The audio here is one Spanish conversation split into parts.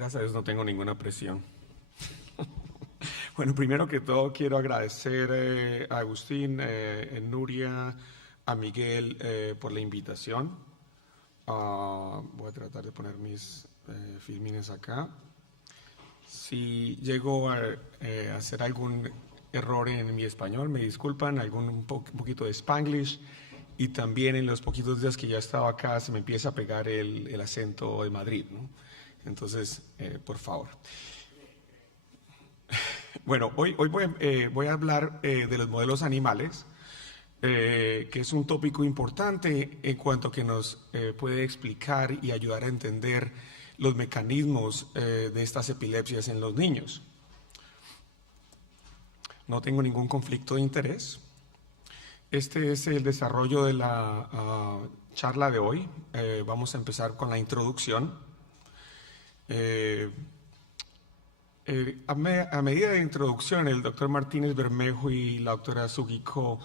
Gracias a Dios no tengo ninguna presión. Bueno, primero que todo quiero agradecer a Agustín, Nuria, a Miguel por la invitación. Voy a tratar de poner mis filmines acá. Si llego a hacer algún error en mi español, me disculpan, un poquito de Spanglish. Y también en los poquitos días que ya he estado acá se me empieza a pegar el acento de Madrid, ¿no? Entonces, por favor. Bueno, hoy voy a hablar de los modelos animales, que es un tópico importante en cuanto a que nos puede explicar y ayudar a entender los mecanismos de estas epilepsias en los niños. No tengo ningún conflicto de interés. Este es el desarrollo de la charla de hoy. Vamos a empezar con la introducción. A medida de introducción, el doctor Martínez Bermejo y la doctora Sugiko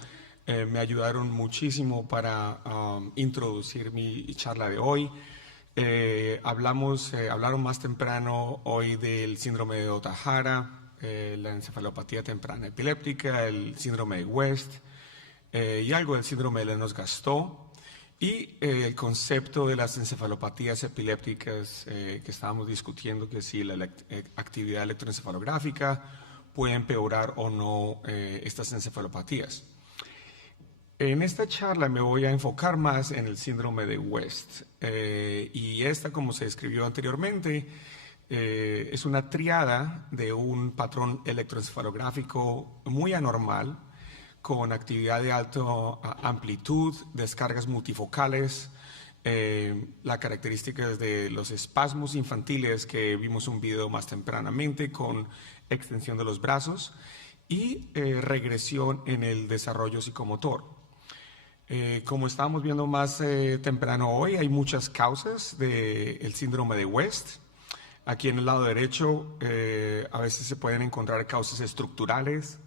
me ayudaron muchísimo para introducir mi charla de hoy. Hablaron más temprano hoy del síndrome de Ohtahara, la encefalopatía temprana epiléptica, el síndrome de West y algo del síndrome de Lennox-Gastaut. Y el concepto de las encefalopatías epilépticas que estábamos discutiendo, que si la actividad electroencefalográfica puede empeorar o no estas encefalopatías. En esta charla me voy a enfocar más en el síndrome de West. Y esta, como se describió anteriormente, es una triada de un patrón electroencefalográfico muy anormal, con actividad de alta amplitud, descargas multifocales, las características de los espasmos infantiles que vimos un video más tempranamente con extensión de los brazos y regresión en el desarrollo psicomotor. Como estábamos viendo más temprano hoy, hay muchas causas del síndrome de West. Aquí en el lado derecho a veces se pueden encontrar causas estructurales,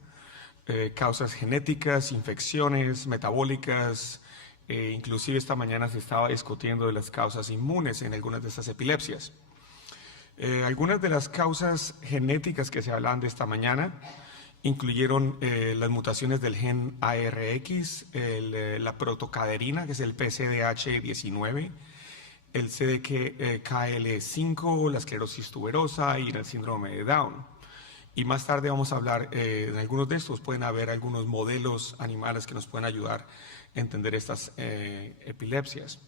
causas genéticas, infecciones metabólicas, inclusive esta mañana se estaba discutiendo de las causas inmunes en algunas de estas epilepsias. Algunas de las causas genéticas que se hablaban de esta mañana incluyeron las mutaciones del gen ARX, la protocaderina, que es el PCDH19, el CDKL5, la esclerosis tuberosa y el síndrome de Down. Y más tarde vamos a hablar de algunos de estos. Pueden haber algunos modelos animales que nos pueden ayudar a entender estas epilepsias.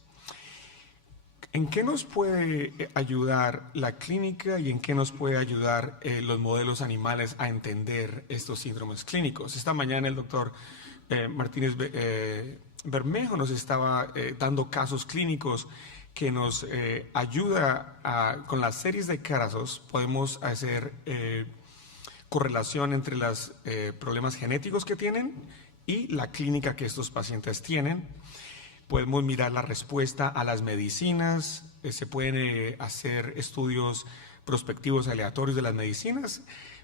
¿En qué nos puede ayudar la clínica y en qué nos puede ayudar los modelos animales a entender estos síndromes clínicos? Esta mañana el doctor Martínez Bermejo nos estaba dando casos clínicos que nos ayuda con las series de casos. Podemos hacer correlación entre los problemas genéticos que tienen y la clínica que estos pacientes tienen. Podemos mirar la respuesta a las medicinas, se pueden hacer estudios prospectivos aleatorios de las medicinas,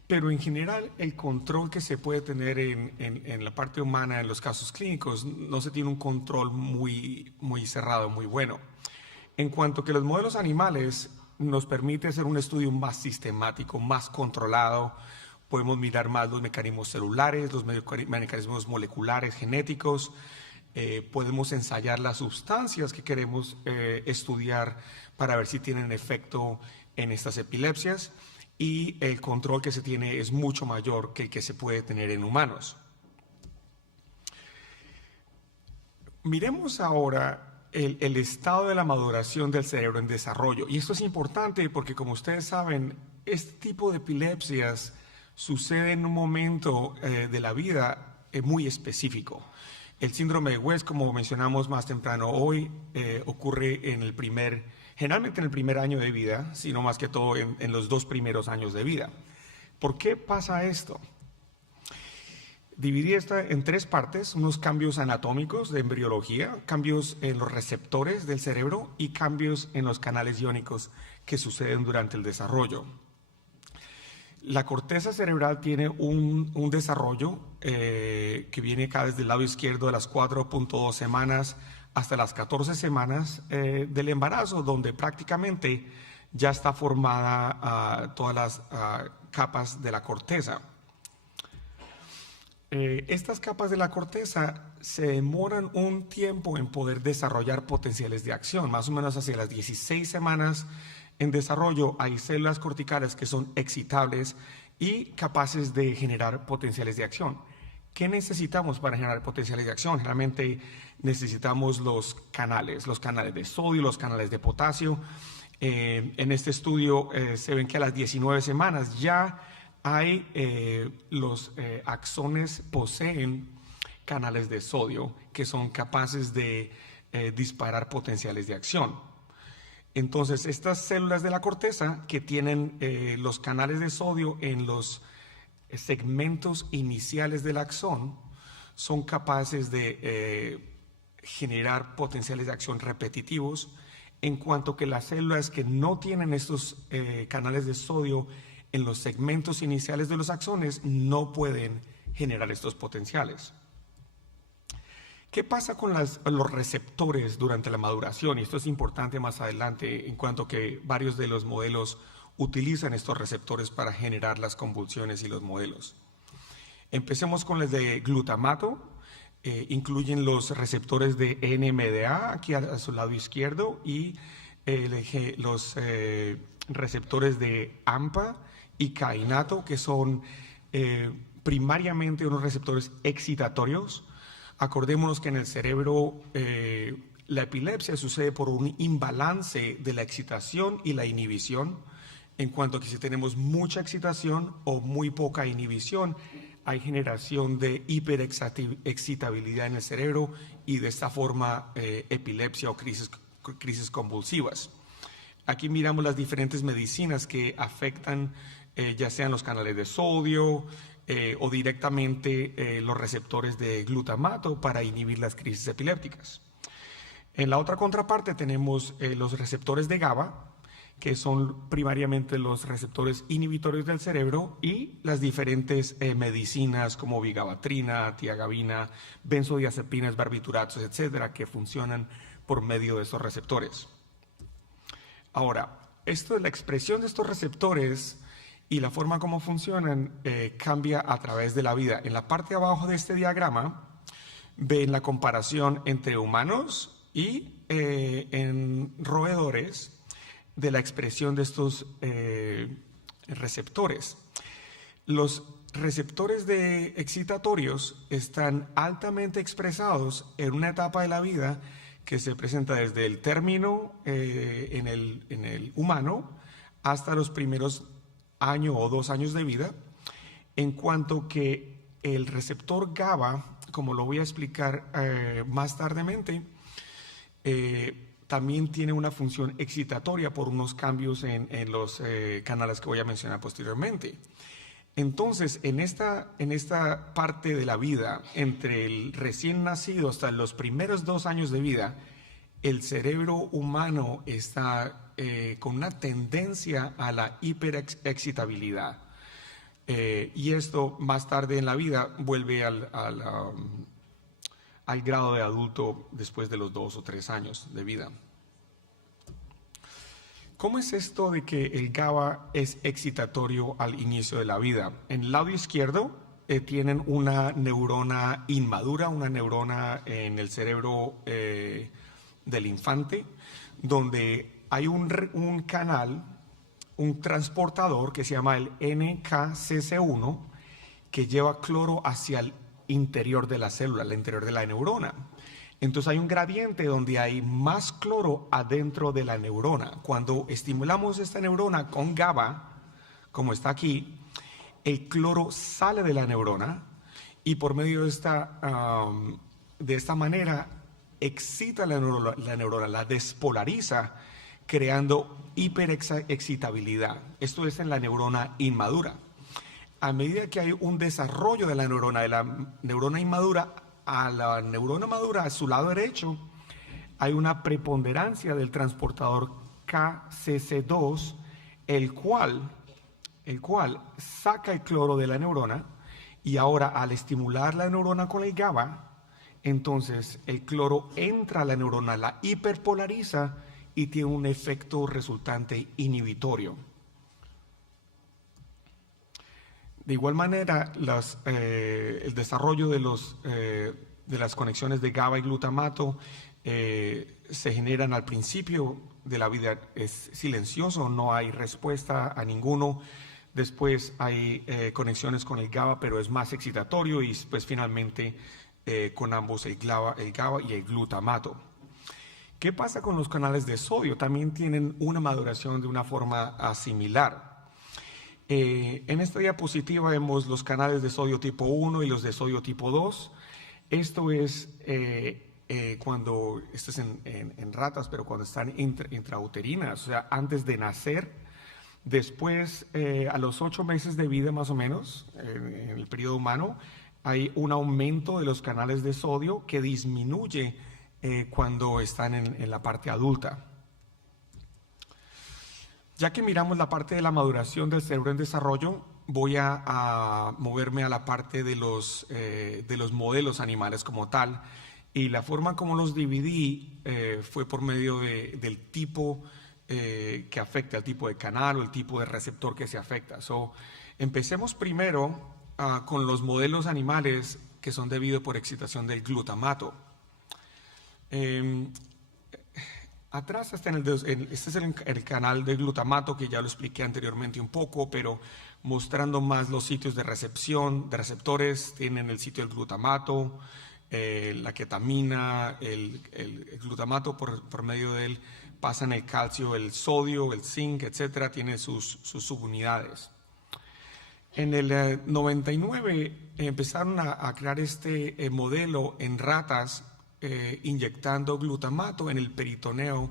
pero en general el control que se puede tener en la parte humana en los casos clínicos no se tiene un control muy cerrado, muy bueno. En cuanto que los modelos animales nos permite hacer un estudio más sistemático, más controlado. Podemos mirar más los mecanismos celulares, los mecanismos moleculares, genéticos. Podemos ensayar las sustancias que queremos estudiar para ver si tienen efecto en estas epilepsias. Y el control que se tiene es mucho mayor que el que se puede tener en humanos. Miremos ahora el estado de la maduración del cerebro en desarrollo. Y esto es importante porque, como ustedes saben, este tipo de epilepsias sucede en un momento de la vida muy específico. El síndrome de West, como mencionamos más temprano hoy, ocurre generalmente en el primer año de vida, sino más que todo en los 2 primeros años de vida. ¿Por qué pasa esto? Dividí esta en 3 partes: unos cambios anatómicos de embriología, cambios en los receptores del cerebro y cambios en los canales iónicos que suceden durante el desarrollo. La corteza cerebral tiene un desarrollo que viene acá desde el lado izquierdo de las 4.2 semanas hasta las 14 semanas del embarazo, donde prácticamente ya está formada todas las capas de la corteza. Estas capas de la corteza se demoran un tiempo en poder desarrollar potenciales de acción, más o menos hacia las 16 semanas en desarrollo hay células corticales que son excitables y capaces de generar potenciales de acción. ¿Qué necesitamos para generar potenciales de acción? Generalmente necesitamos los canales de sodio, los canales de potasio. En este estudio se ven que a las 19 semanas ya hay los axones poseen canales de sodio que son capaces de disparar potenciales de acción. Entonces, estas células de la corteza que tienen los canales de sodio en los segmentos iniciales del axón son capaces de generar potenciales de acción repetitivos, en cuanto que las células que no tienen estos canales de sodio en los segmentos iniciales de los axones no pueden generar estos potenciales. ¿Qué pasa con los receptores durante la maduración? Y esto es importante más adelante, en cuanto que varios de los modelos utilizan estos receptores para generar las convulsiones y los modelos. Empecemos con los de glutamato. Incluyen los receptores de NMDA aquí a su lado izquierdo y los receptores de AMPA y kainato, que son primariamente unos receptores excitatorios. Acordémonos que en el cerebro la epilepsia sucede por un imbalance de la excitación y la inhibición, en cuanto que si tenemos mucha excitación o muy poca inhibición, hay generación de hiperexcitabilidad en el cerebro y de esta forma epilepsia o crisis convulsivas. Aquí miramos las diferentes medicinas que afectan ya sean los canales de sodio o directamente los receptores de glutamato para inhibir las crisis epilépticas. En la otra contraparte tenemos los receptores de GABA, que son primariamente los receptores inhibitorios del cerebro, y las diferentes medicinas como vigabatrina, tiagabina, benzodiazepinas, barbituratos, etcétera, que funcionan por medio de estos receptores. Ahora, esto de la expresión de estos receptores y la forma como funcionan cambia a través de la vida. En la parte de abajo de este diagrama ven la comparación entre humanos y en roedores de la expresión de estos receptores. Los receptores excitatorios están altamente expresados en una etapa de la vida que se presenta desde el término en el humano hasta los primeros año o 2 años de vida, en cuanto que el receptor GABA, como lo voy a explicar más tardemente, también tiene una función excitatoria por unos cambios en los canales que voy a mencionar posteriormente. Entonces, en esta parte de la vida, entre el recién nacido hasta los primeros 2 años de vida, el cerebro humano está con una tendencia a la hiperexcitabilidad. Y esto más tarde en la vida vuelve al grado de adulto después de los 2 o 3 años de vida. ¿Cómo es esto de que el GABA es excitatorio al inicio de la vida? En el lado izquierdo tienen una neurona inmadura, una neurona en el cerebro del infante, donde hay un canal, un transportador que se llama el NKCC1, que lleva cloro hacia el interior de la célula, el interior de la neurona. Entonces hay un gradiente donde hay más cloro adentro de la neurona. Cuando estimulamos esta neurona con GABA, como está aquí, el cloro sale de la neurona y por medio de esta manera excita la neurona, la despolariza, creando hiperexcitabilidad. Esto es en la neurona inmadura. A medida que hay un desarrollo de la neurona inmadura a la neurona madura, a su lado derecho, hay una preponderancia del transportador KCC2, el cual saca el cloro de la neurona, y ahora al estimular la neurona con el GABA, entonces el cloro entra a la neurona, la hiperpolariza y tiene un efecto resultante inhibitorio. De igual manera, el desarrollo de las conexiones de GABA y glutamato se generan al principio de la vida, es silencioso, no hay respuesta a ninguno. Después hay conexiones con el GABA, pero es más excitatorio, y pues finalmente con ambos, el GABA y el glutamato. ¿Qué pasa con los canales de sodio? También tienen una maduración de una forma similar. En esta diapositiva vemos los canales de sodio tipo 1 y los de sodio tipo 2. Esto es cuando, esto es en ratas, pero cuando están intrauterinas, o sea, antes de nacer. Después, a los 8 meses de vida más o menos, en el periodo humano, hay un aumento de los canales de sodio que disminuye cuando están en la parte adulta. Ya que miramos la parte de la maduración del cerebro en desarrollo, voy a moverme a la parte de los modelos animales como tal. Y la forma como los dividí fue por medio del tipo que afecta, el tipo de canal o el tipo de receptor que se afecta. Empecemos primero con los modelos animales que son debidos por excitación del glutamato. Atrás está este es el canal de glutamato, que ya lo expliqué anteriormente un poco, pero mostrando más los sitios de recepción, de receptores. Tienen el sitio del glutamato, la ketamina, el glutamato por medio de él pasan el calcio, el sodio, el zinc, etcétera, tiene sus subunidades. En el 99 empezaron a crear este modelo en ratas, inyectando glutamato en el peritoneo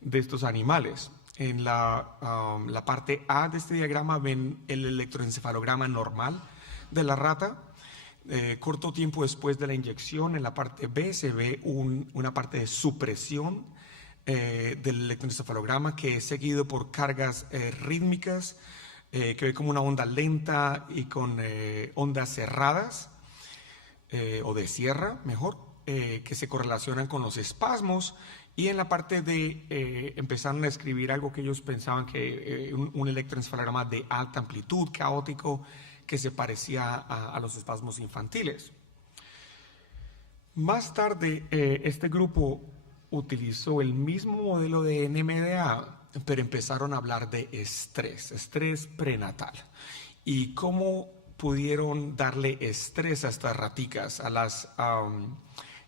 de estos animales. En la parte A de este diagrama ven el electroencefalograma normal de la rata. Corto tiempo después de la inyección, en la parte B se ve una parte de supresión del electroencefalograma, que es seguido por cargas rítmicas que ve como una onda lenta y con ondas cerradas o de sierra, mejor, que se correlacionan con los espasmos. Y en la parte de empezaron a escribir algo que ellos pensaban que un electroencefalograma de alta amplitud, caótico, que se parecía a los espasmos infantiles. Más tarde, este grupo utilizó el mismo modelo de NMDA, pero empezaron a hablar de estrés prenatal, y cómo pudieron darle estrés a estas raticas.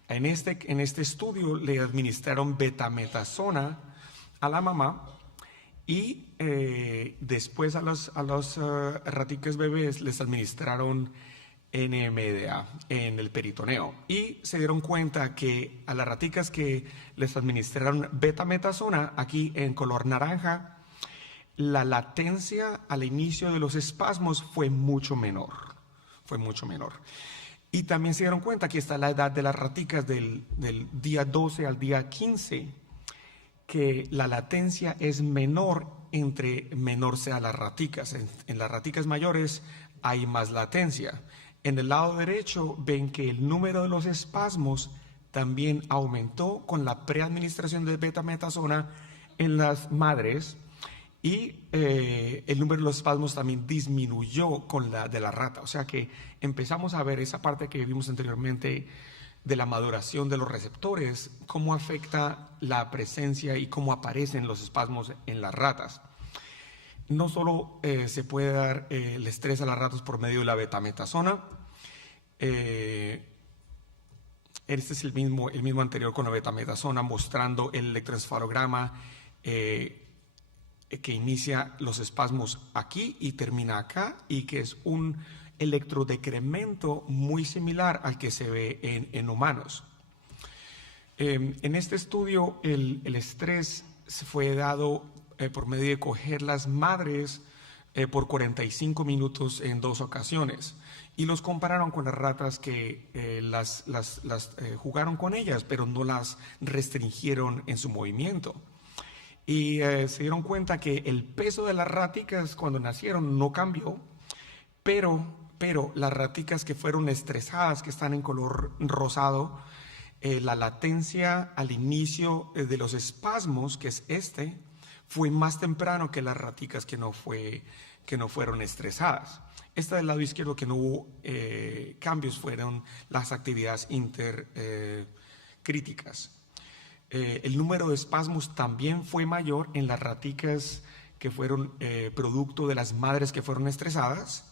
En este estudio le administraron betametasona a la mamá, y después a los raticas bebés les administraron NMDA en el peritoneo, y se dieron cuenta que a las raticas que les administraron betametasona, aquí en color naranja, la latencia al inicio de los espasmos fue mucho menor. Y también se dieron cuenta que está la edad de las raticas del día 12 al día 15, que la latencia es menor entre menor sea las raticas. En las raticas mayores hay más latencia. En el lado derecho ven que el número de los espasmos también aumentó con la preadministración de betametasona en las madres, y el número de los espasmos también disminuyó con la de la rata. O sea que empezamos a ver esa parte que vimos anteriormente de la maduración de los receptores, cómo afecta la presencia y cómo aparecen los espasmos en las ratas. No solo se puede dar el estrés a las ratas por medio de la betametasona. Este es el mismo anterior con la betametasona, mostrando el electroencefalograma que inicia los espasmos aquí y termina acá, y que es un electrodecremento muy similar al que se ve en humanos. En este estudio el estrés se fue dado por medio de coger las madres por 45 minutos en 2 ocasiones, y los compararon con las ratas que las jugaron con ellas, pero no las restringieron en su movimiento. Y se dieron cuenta que el peso de las raticas cuando nacieron no cambió, pero las raticas que fueron estresadas, que están en color rosado, la latencia al inicio de los espasmos, que es fue más temprano que las raticas que no fueron estresadas. Esta del lado izquierdo, que no hubo cambios, fueron las actividades intercríticas. El número de espasmos también fue mayor en las raticas que fueron producto de las madres que fueron estresadas,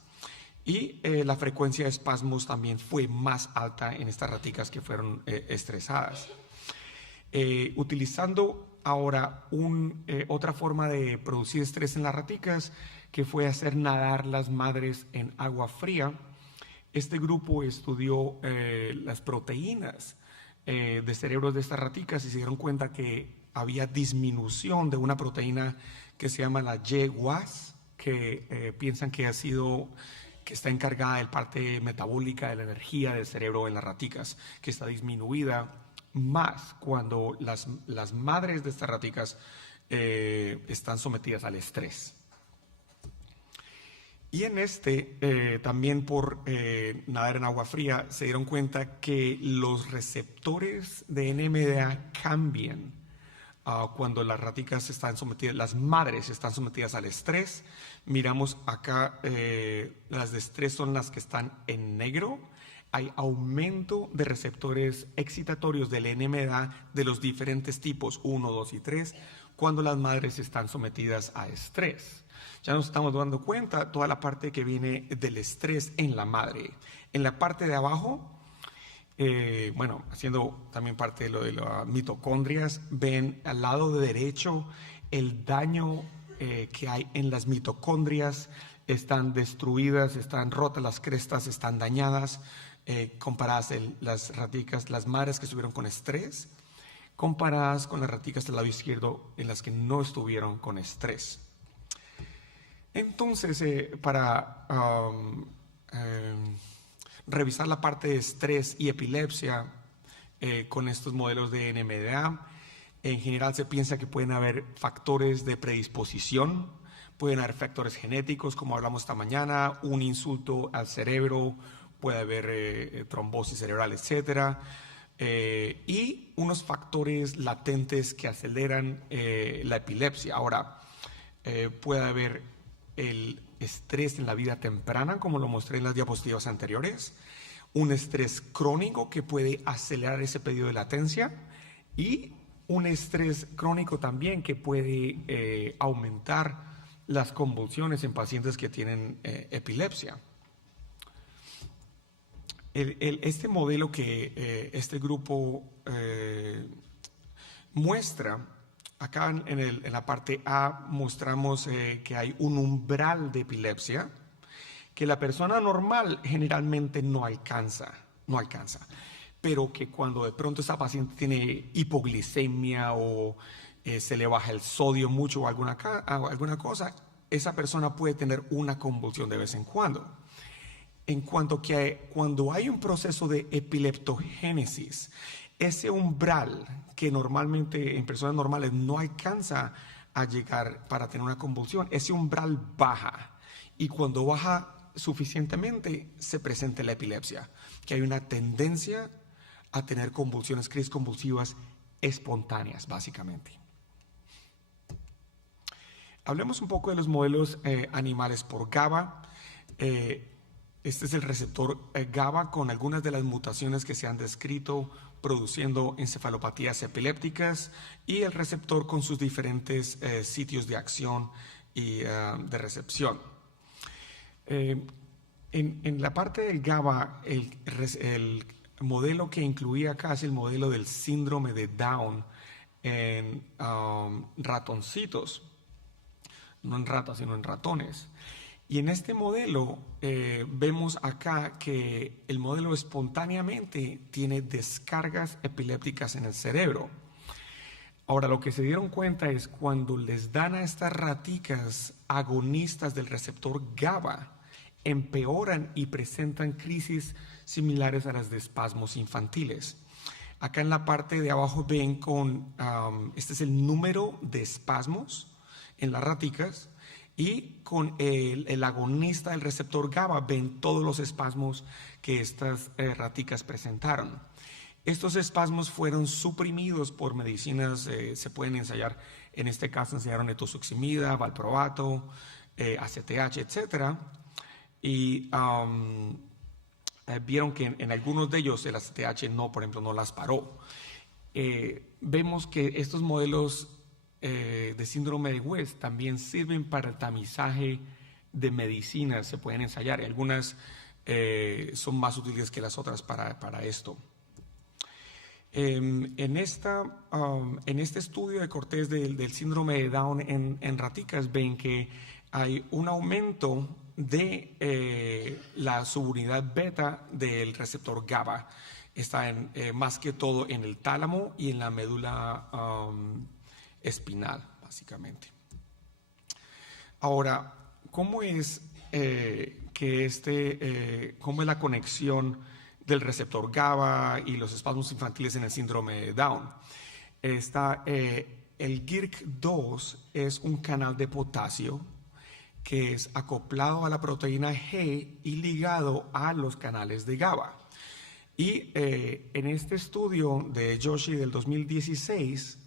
y la frecuencia de espasmos también fue más alta en estas raticas que fueron estresadas. Utilizando ahora otra forma de producir estrés en las raticas, que fue hacer nadar las madres en agua fría, este grupo estudió las proteínas de cerebros de estas raticas y se dieron cuenta que había disminución de una proteína que se llama la GWAS, que piensan que está encargada del parte metabólica de la energía del cerebro en las raticas, que está disminuida más cuando las madres de estas raticas están sometidas al estrés. Y en también por nadar en agua fría, se dieron cuenta que los receptores de NMDA cambian cuando las raticas están sometidas, las madres están sometidas al estrés. Miramos acá, las de estrés son las que están en negro. Hay aumento de receptores excitatorios del NMDA de los diferentes tipos 1, 2 y 3 cuando las madres están sometidas a estrés. Ya nos estamos dando cuenta toda la parte que viene del estrés en la madre. En la parte de abajo, haciendo también parte de lo de las mitocondrias, ven al lado derecho el daño que hay en las mitocondrias. Están destruidas, están rotas las crestas, están dañadas, comparadas las raticas, las madres que estuvieron con estrés, comparadas con las raticas del lado izquierdo en las que no estuvieron con estrés. Entonces, para revisar la parte de estrés y epilepsia con estos modelos de NMDA, en general se piensa que pueden haber factores de predisposición, pueden haber factores genéticos, como hablamos esta mañana, un insulto al cerebro, puede haber trombosis cerebral, etcétera, y unos factores latentes que aceleran la epilepsia. Ahora, puede haber el estrés en la vida temprana, como lo mostré en las diapositivas anteriores, un estrés crónico que puede acelerar ese periodo de latencia, y un estrés crónico también que puede aumentar las convulsiones en pacientes que tienen epilepsia. Este modelo que este grupo muestra, acá en la parte A mostramos que hay un umbral de epilepsia que la persona normal generalmente no alcanza, pero que cuando de pronto esa paciente tiene hipoglicemia o se le baja el sodio mucho o alguna cosa, esa persona puede tener una convulsión de vez en cuando. En cuanto que cuando hay un proceso de epileptogénesis, ese umbral que normalmente en personas normales no alcanza a llegar para tener una convulsión, ese umbral baja, y cuando baja suficientemente se presenta la epilepsia, que hay una tendencia a tener convulsiones, crisis convulsivas espontáneas, básicamente. Hablemos un poco de los modelos animales por GABA. Este es el receptor GABA con algunas de las mutaciones que se han descrito produciendo encefalopatías epilépticas, y el receptor con sus diferentes sitios de acción y de recepción. En la parte del GABA, el modelo que incluía acá es el modelo del síndrome de Down en ratoncitos, no en ratas, sino en ratones. Y en este modelo vemos acá que el modelo espontáneamente tiene descargas epilépticas en el cerebro. Ahora, lo que se dieron cuenta es cuando les dan a estas raticas agonistas del receptor GABA, empeoran y presentan crisis similares a las de espasmos infantiles. Acá en la parte de abajo ven este es el número de espasmos en las raticas, y con el agonista del receptor GABA ven todos los espasmos que estas raticas presentaron. Estos espasmos fueron suprimidos por medicinas, se pueden ensayar, en este caso ensayaron etosuximida, valproato, ACTH, etcétera, y vieron que en algunos de ellos el ACTH no, por ejemplo, no las paró. Vemos que estos modelos de síndrome de West también sirven para el tamizaje de medicinas, se pueden ensayar, y algunas son más útiles que las otras para esto. En este estudio de Cortés del síndrome de Down en raticas ven que hay un aumento de la subunidad beta del receptor GABA. Está más que todo en el tálamo y en la médula espinal, básicamente. Ahora, ¿cómo es cómo es la conexión del receptor GABA y los espasmos infantiles en el síndrome de Down? El GIRC2 es un canal de potasio que es acoplado a la proteína G y ligado a los canales de GABA. Y en este estudio de Joshi del 2016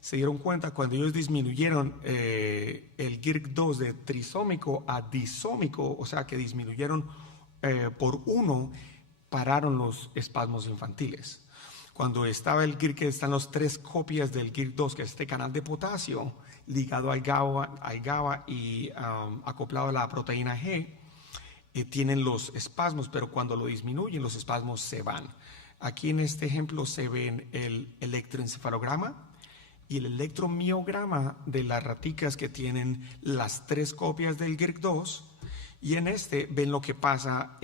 se dieron cuenta cuando ellos disminuyeron el GIRC2 de trisómico a disómico, o sea que disminuyeron por 1, pararon los espasmos infantiles. Cuando estaba el GIRC, que están las 3 copias del GIRC2, que es este canal de potasio, ligado al GABA y acoplado a la proteína G, tienen los espasmos, pero cuando lo disminuyen, los espasmos se van. Aquí en este ejemplo se ven el electroencefalograma y el electromiograma de las raticas que tienen las 3 copias del GIRC2, y en este ven lo que pasa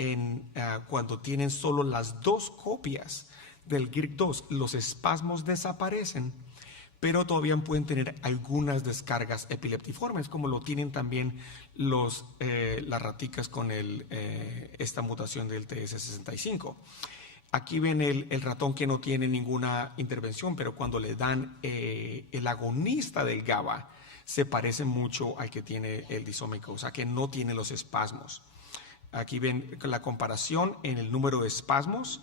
cuando tienen solo las 2 copias del GIRC2. Los espasmos desaparecen, pero todavía pueden tener algunas descargas epileptiformes, como lo tienen también las raticas con esta mutación del TS65. Aquí ven el ratón que no tiene ninguna intervención, pero cuando le dan el agonista del GABA, se parece mucho al que tiene el disómico, o sea que no tiene los espasmos. Aquí ven la comparación en el número de espasmos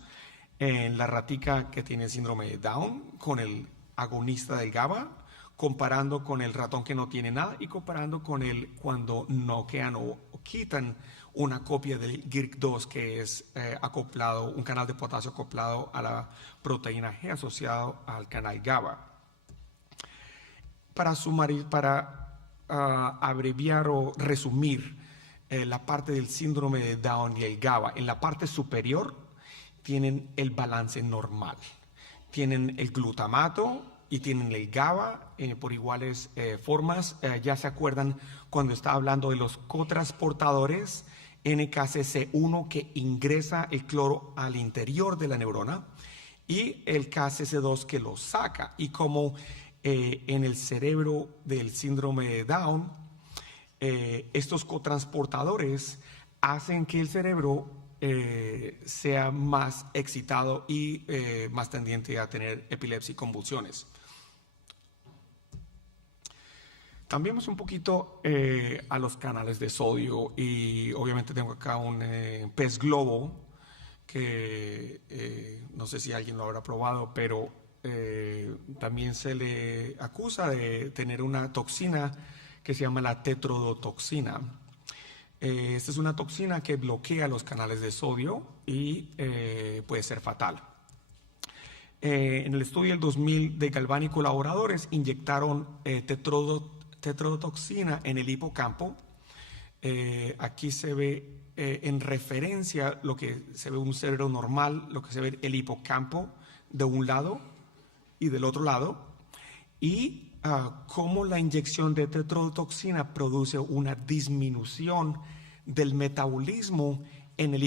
en la ratica que tiene el síndrome de Down con el agonista del GABA, comparando con el ratón que no tiene nada y comparando con cuando noquean o quitan una copia del GIRC2 que es acoplado, un canal de potasio acoplado a la proteína G asociado al canal GABA. Para abreviar o resumir la parte del síndrome de Down y el GABA, en la parte superior tienen el balance normal. Tienen el glutamato y tienen el GABA por iguales formas. Ya se acuerdan cuando estaba hablando de los cotransportadores NKCC1 que ingresa el cloro al interior de la neurona y el KCC2 que lo saca. Y como en el cerebro del síndrome de Down, estos cotransportadores hacen que el cerebro sea más excitado y más tendiente a tener epilepsia y convulsiones. También vamos un poquito a los canales de sodio, y obviamente tengo acá un pez globo que no sé si alguien lo habrá probado, pero también se le acusa de tener una toxina que se llama la tetrodotoxina. Esta es una toxina que bloquea los canales de sodio y puede ser fatal. En el estudio del 2000 de Galván y colaboradores inyectaron tetrodotoxina en el hipocampo. Aquí se ve en referencia lo que se ve un cerebro normal, lo que se ve el hipocampo de un lado y del otro lado, y cómo la inyección de tetrodotoxina produce una disminución del metabolismo en el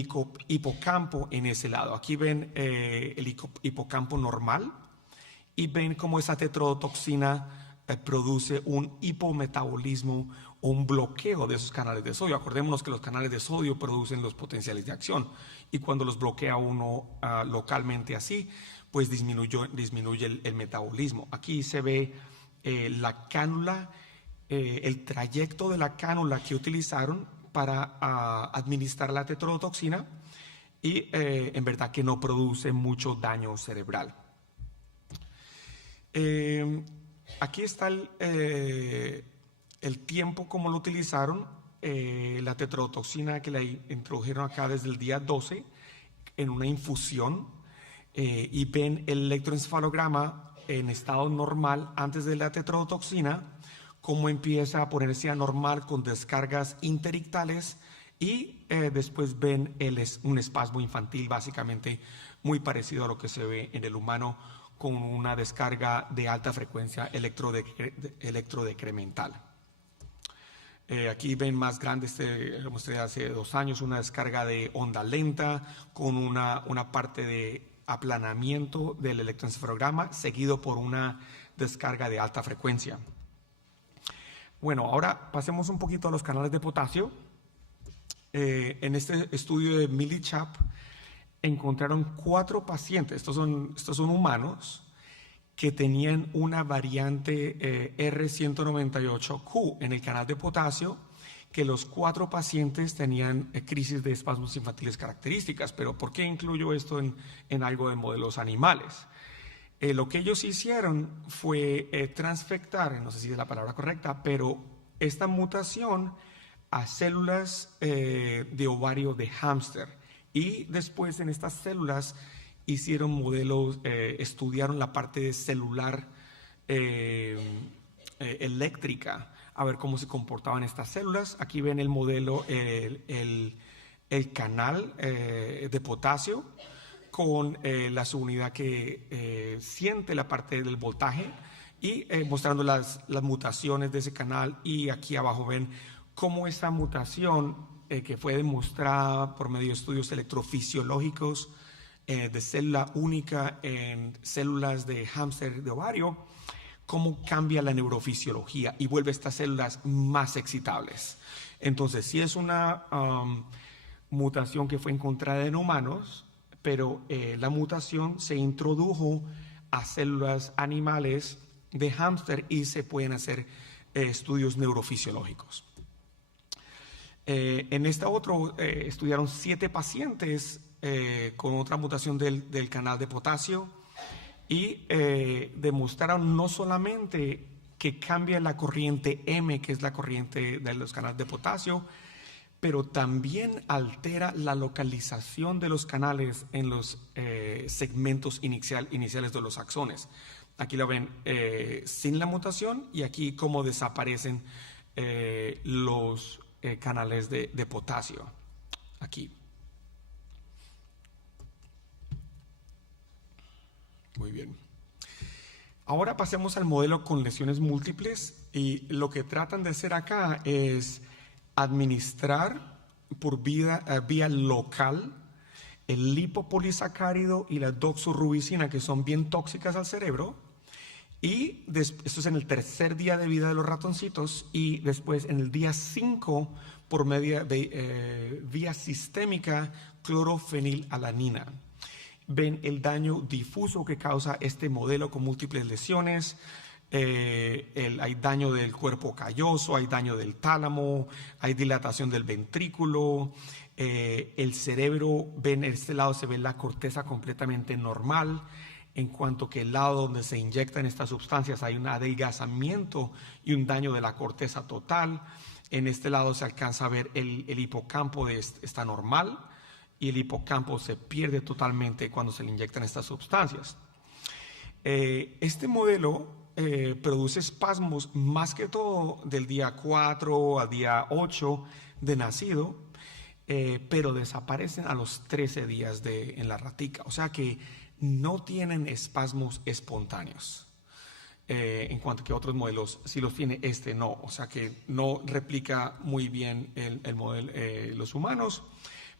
hipocampo en ese lado. Aquí ven el hipocampo normal y ven cómo esa tetrodotoxina produce un hipometabolismo o un bloqueo de esos canales de sodio. Acordémonos que los canales de sodio producen los potenciales de acción, y cuando los bloquea uno localmente así, pues disminuye el metabolismo. Aquí se ve la cánula, el trayecto de la cánula que utilizaron para administrar la tetrodotoxina. y en verdad que no produce mucho daño cerebral. Aquí está el tiempo como lo utilizaron. La tetrodotoxina que la introdujeron acá desde el día 12 en una infusión, y ven el electroencefalograma en estado normal antes de la tetrodotoxina, cómo empieza a ponerse anormal con descargas interictales, y después ven un espasmo infantil básicamente muy parecido a lo que se ve en el humano, con una descarga de alta frecuencia electrodecremental. Aquí ven más grande, lo mostré hace 2 años, una descarga de onda lenta con una parte de aplanamiento del electroencefalograma seguido por una descarga de alta frecuencia. Bueno, ahora pasemos un poquito a los canales de potasio. En este estudio de Millichap encontraron 4 pacientes, estos son humanos, que tenían una variante R198Q en el canal de potasio, que los 4 pacientes tenían crisis de espasmos infantiles características. Pero ¿por qué incluyo esto en algo de modelos animales? Lo que ellos hicieron fue transfectar, no sé si es la palabra correcta, pero esta mutación a células de ovario de hámster, y después en estas células hicieron modelos, estudiaron la parte celular eléctrica, a ver cómo se comportaban estas células. Aquí ven el modelo, el canal de potasio con la subunidad que siente la parte del voltaje, y mostrando las mutaciones de ese canal. Y aquí abajo ven cómo esa mutación que fue demostrada por medio de estudios electrofisiológicos de célula única en células de hámster de ovario, cómo cambia la neurofisiología y vuelve estas células más excitables. Entonces, sí es una mutación que fue encontrada en humanos, pero la mutación se introdujo a células animales de hámster y se pueden hacer estudios neurofisiológicos. En esta otro estudiaron 7 pacientes con otra mutación del canal de potasio, y demostraron no solamente que cambia la corriente M, que es la corriente de los canales de potasio, pero también altera la localización de los canales en los segmentos iniciales de los axones. Aquí lo ven sin la mutación, y aquí cómo desaparecen los canales de potasio. Aquí. Muy bien. Ahora pasemos al modelo con lesiones múltiples, y lo que tratan de hacer acá es administrar por vía local el lipopolisacárido y la doxorubicina, que son bien tóxicas al cerebro, y esto es en el 3er día de vida de los ratoncitos, y después en el día 5 por medio de vía sistémica clorofenilalanina. Ven el daño difuso que causa este modelo con múltiples lesiones. Hay daño del cuerpo calloso, hay daño del tálamo, hay dilatación del ventrículo. El cerebro, ven en este lado se ve la corteza completamente normal, en cuanto que el lado donde se inyectan estas sustancias hay un adelgazamiento y un daño de la corteza total. En este lado se alcanza a ver el hipocampo está normal, y el hipocampo se pierde totalmente cuando se le inyectan estas sustancias. Este modelo produce espasmos más que todo del día 4 al día 8 de nacido, pero desaparecen a los 13 días en la ratica, o sea que no tienen espasmos espontáneos. En cuanto que otros modelos sí los tiene, este no, o sea que no replica muy bien el modelo los humanos,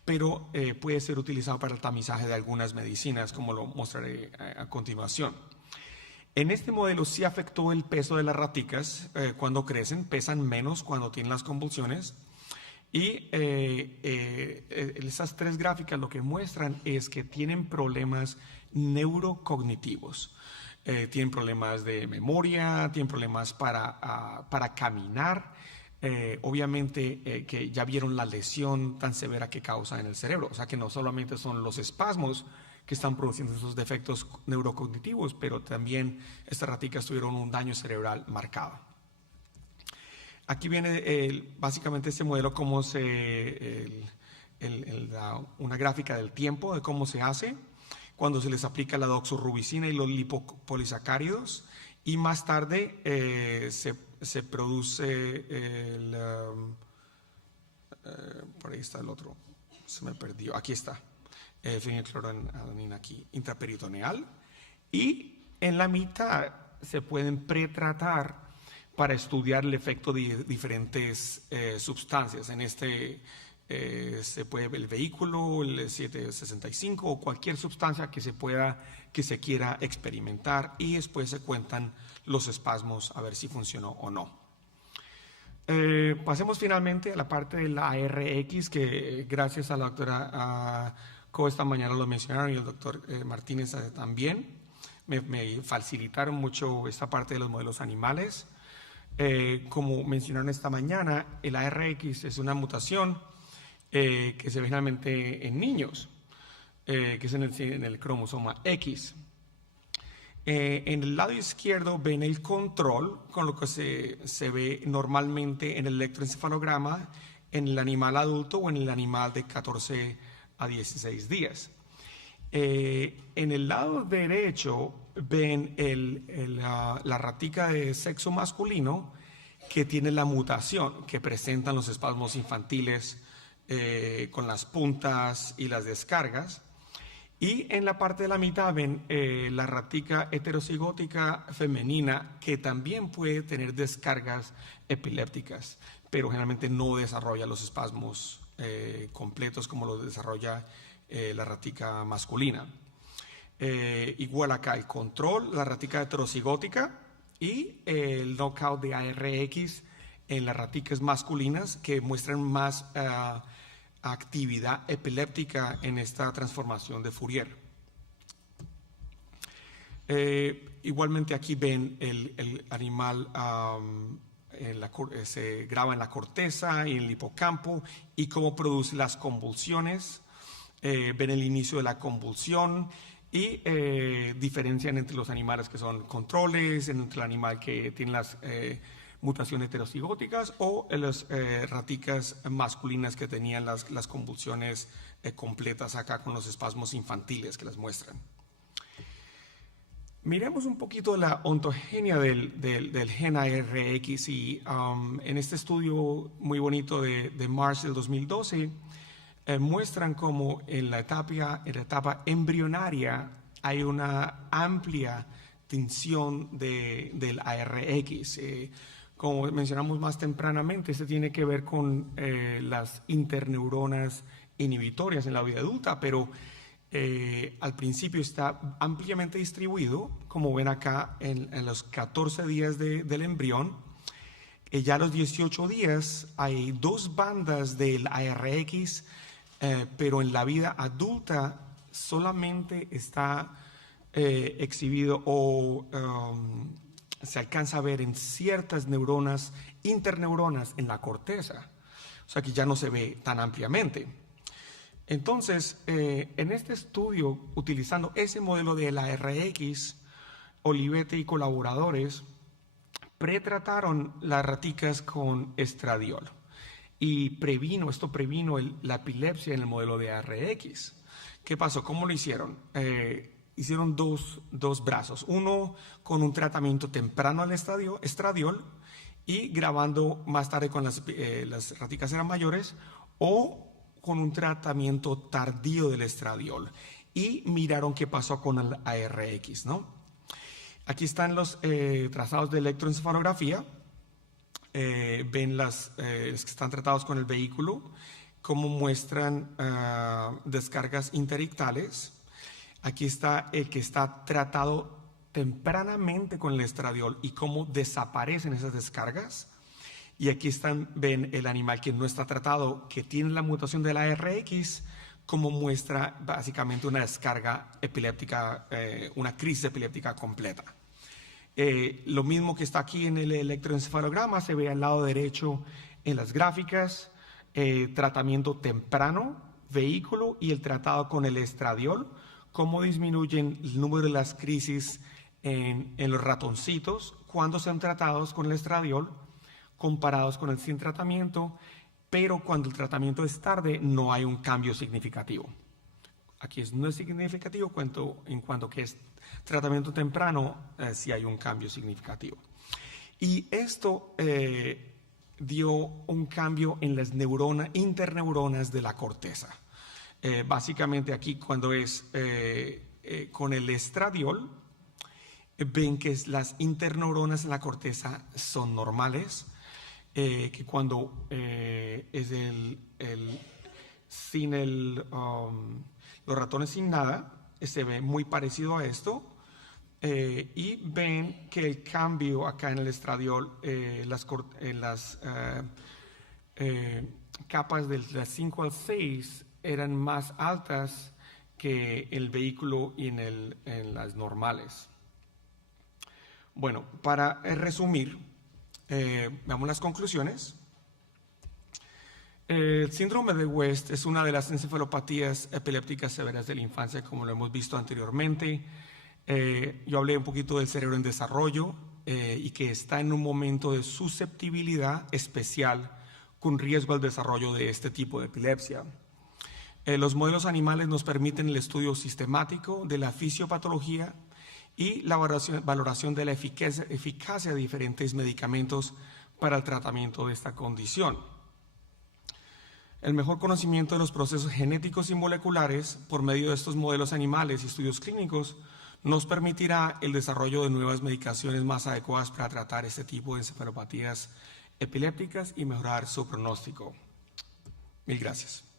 pero puede ser utilizado para el tamizaje de algunas medicinas, como lo mostraré a continuación. En este modelo sí afectó el peso de las raticas cuando crecen, pesan menos cuando tienen las convulsiones, y esas 3 gráficas lo que muestran es que tienen problemas neurocognitivos. Tienen problemas de memoria, tienen problemas para caminar, obviamente que ya vieron la lesión tan severa que causa en el cerebro. O sea que no solamente son los espasmos que están produciendo esos defectos neurocognitivos, pero también estas raticas tuvieron un daño cerebral marcado. Aquí viene básicamente este modelo, cómo una gráfica del tiempo de cómo se hace cuando se les aplica la doxorubicina y los lipopolisacáridos, y más tarde se produce por ahí está el otro, se me perdió, aquí está, fenilcloroadenina aquí, intraperitoneal, y en la mitad se pueden pretratar para estudiar el efecto de diferentes sustancias. En se puede ver el vehículo, el 765 o cualquier sustancia que se quiera experimentar, y después se cuentan los espasmos a ver si funcionó o no. Pasemos finalmente a la parte de la ARX, que gracias a la doctora Co esta mañana lo mencionaron, y el doctor Martínez también me facilitaron mucho esta parte de los modelos animales. Como mencionaron esta mañana, el ARX es una mutación que se ve generalmente en niños, que es en el cromosoma X. En el lado izquierdo ven el control, con lo que se ve normalmente en el electroencefalograma en el animal adulto o en el animal de 14 a 16 días. En el lado derecho ven la ratica de sexo masculino que tiene la mutación que presentan los espasmos infantiles con las puntas y las descargas. Y en la parte de la mitad ven la ratica heterocigótica femenina, que también puede tener descargas epilépticas, pero generalmente no desarrolla los espasmos completos como los desarrolla la ratica masculina. Igual acá el control, la ratica heterocigótica, y el knockout de ARX en las raticas masculinas, que muestran más actividad epiléptica en esta transformación de Fourier. Igualmente aquí ven el animal se graba en la corteza y en el hipocampo, y cómo produce las convulsiones. Ven el inicio de la convulsión y diferencian entre los animales que son controles, entre el animal que tiene las mutaciones heterocigóticas o las raticas masculinas que tenían las convulsiones completas acá con los espasmos infantiles que las muestran. Miremos un poquito la ontogenia del gen ARX, y en este estudio muy bonito de March del 2012 muestran cómo en la etapa embrionaria hay una amplia tinción del ARX. Como mencionamos más tempranamente, este tiene que ver con las interneuronas inhibitorias en la vida adulta, pero al principio está ampliamente distribuido, como ven acá en los 14 días del embrión. Ya a los 18 días hay 2 bandas del ARX, pero en la vida adulta solamente está exhibido o se alcanza a ver en ciertas neuronas, interneuronas en la corteza, o sea que ya no se ve tan ampliamente. Entonces, en este estudio, utilizando ese modelo de la ARX, Olivetti y colaboradores pretrataron las raticas con estradiol, y esto previno la epilepsia en el modelo de ARX. ¿Qué pasó? ¿Cómo lo hicieron? Hicieron dos brazos, uno con un tratamiento temprano al estradiol y grabando más tarde con las raticas eran mayores, o con un tratamiento tardío del estradiol, y miraron qué pasó con el ARX, ¿no? Aquí están los trazados de electroencefalografía. Ven los que están tratados con el vehículo, cómo muestran descargas interictales. Aquí está el que está tratado tempranamente con el estradiol y cómo desaparecen esas descargas. Y aquí ven el animal que no está tratado, que tiene la mutación de la ARX, cómo muestra básicamente una descarga epiléptica, una crisis epiléptica completa. Lo mismo que está aquí en el electroencefalograma se ve al lado derecho en las gráficas, tratamiento temprano, vehículo y el tratado con el estradiol, cómo disminuyen el número de las crisis en los ratoncitos cuando sean tratados con el estradiol, comparados con el sin tratamiento, pero cuando el tratamiento es tarde no hay un cambio significativo. Aquí no es significativo, en cuanto que es tratamiento temprano, sí hay un cambio significativo. Y esto dio un cambio en las interneuronas de la corteza. Básicamente aquí cuando es con el estradiol, ven que las interneuronas en la corteza son normales, que cuando es los ratones sin nada, se ve muy parecido a esto, y ven que el cambio acá en el estradiol, en las capas de las 5 al 6 eran más altas que el vehículo y en las normales. Bueno, para resumir, veamos las conclusiones. El síndrome de West es una de las encefalopatías epilépticas severas de la infancia, como lo hemos visto anteriormente. Yo hablé un poquito del cerebro en desarrollo y que está en un momento de susceptibilidad especial con riesgo al desarrollo de este tipo de epilepsia. Los modelos animales nos permiten el estudio sistemático de la fisiopatología y la valoración de la eficacia de diferentes medicamentos para el tratamiento de esta condición. El mejor conocimiento de los procesos genéticos y moleculares por medio de estos modelos animales y estudios clínicos nos permitirá el desarrollo de nuevas medicaciones más adecuadas para tratar este tipo de encefalopatías epilépticas y mejorar su pronóstico. Mil gracias.